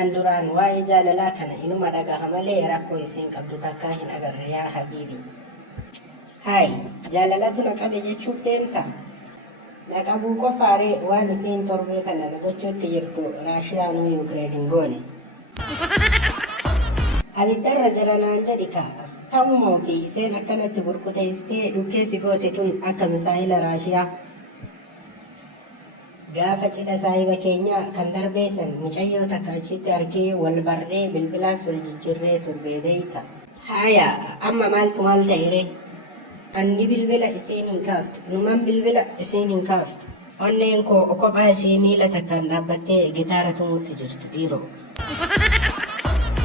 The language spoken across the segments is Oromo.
Anduraan waa'ee jaalalaa kana inuma dhagaha malee rakkoo isiin qabdu takkaa hin agarre yaa habiibi. Hayi jaalalatu na qabe jechuuf deemta. Na qabuu qofaaree waan isiin torbee kana na gochuutti jirtu Raashiyaanuu Yuukireen hin goone. Abiddarra jira naan jedhi kaa. Ta'umoo fi isheen akkanatti burkuteessitee dhukkeessi goote tun akka misaa'ila Raashiyaa. Gaafa cidha saahiba keenya kan darbeessan mucayyoo takka achitti argee wal barree bilbilaas wal jijjiirree turre beeyta. Haaya amma maaltu maal ta'ere? Anni bilbila isiin hin kaaftu, numan bilbila isiin hin kaaftu. Onneen koo kophaa ishee miila takkaan dhaabbattee gitaara tumuutti jirtu dhiiroo.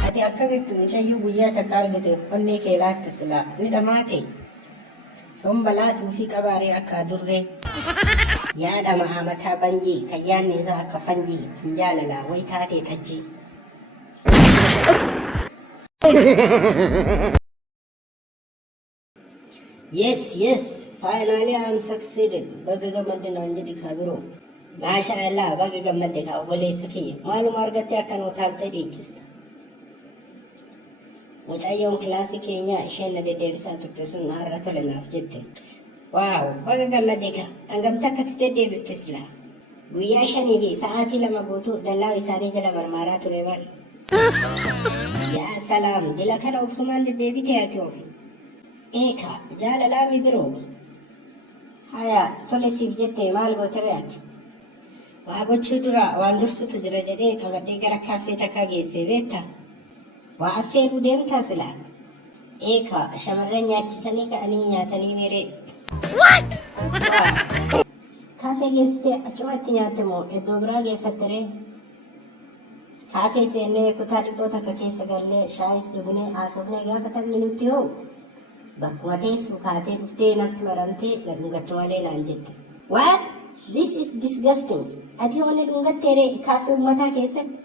Ati akkamitti mucayyoo guyyaa takka argiteef onnee kee laatte silaa ni dhamaate? Somba laatuu fi qabaaree akka adurree. Yaada maamataa banjii kan yaadni isaa akka fanjii hin jaalalaa way taatee tajjii. Yes, finally I'm succeeded. Baga gammadde naan jedhi kabiroo. Maasha Allah baga gammadde kaa obboleessa kiyya. Maaluma argattee akkan utaaltee dhiichista. Mucayyoon kilaasii keenya isheen na deddeebisaa turte sun har'a tole naaf jette. Waaw, baga gammadde kaa hangamta akkatti deddeebifte silaa. Guyyaa 5 fi sa'aatii 2 guutuu dallaa isaanii jala marmaaraa ture bar. Yaa salaam jila kana obsumaan deddeebitee ati ofi. Eeka jaalalaa mi biroo. Haya tole siif jettee maal goote ati? Waa gochuu dura waan dursitu jira jedhee qabadhee gara kaaffee takkaa geessee beektaa? Waa affeeruu deemtaa silaa? Eeka shamarran nyaachisanii ka'anii nyaatanii meeree. Kaaffee geessitee achumatti nyaatte moo iddoo biraa geeffattere? Kaaffee seennee kutaa dhiphoo takka keessa gallee shaayis dhugnee haasofnee gaafa taphni nutti hoo? Bakkuma teessu kaatee dhuftee natti maramtee na dhungattu malee naan jette. What? This is disgusting. Ati onni dhungatteeree kaaffee uummataa keessatti?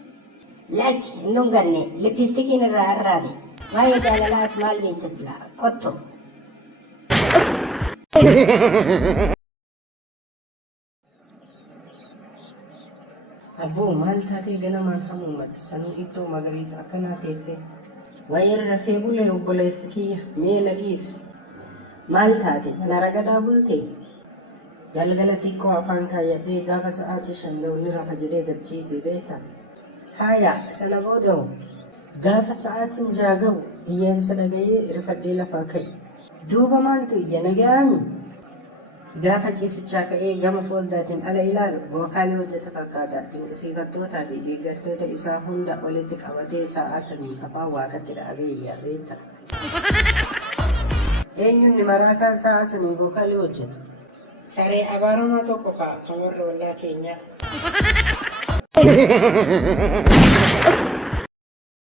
Lakki hin dhunganne lippistikiin irraa arraade. Waa'ee jaalalaati maal beekta silaa kotto. Abboo maal taatee ganamaan hamuumatte sanuu iddoo magariisa akkanaa teessee. Wayirra rafee bulee obboleessi kiyya mee nagiis. Maal taate kana ragadaa bultee? Galgala xiqqoo afaan kaayyadhee gaafa sa'aatii 5 ni rafa jedhee gadhiisee beektaa? Haya sana booda'u gaafa sa'aatiin 6 ga'u iyyaansa dhagayee rifadhee lafaa ka'e. Duuba maaltu iyya nagaami? Gaafa ciisichaa ka'ee gama foldaatiin ala ilaalu vookaalii hojjeta fakkaata. Dinqisiifattootaa fi deeggartoota isaa hunda walitti qabatee sa'aa 3 afaan waaqatti dhaabee iyyaa beekta. Eenyuun maraataan sa'aa 3 vookaalii hojjetu? Saree abaarumaa tokko kan warra ollaa keenyaa.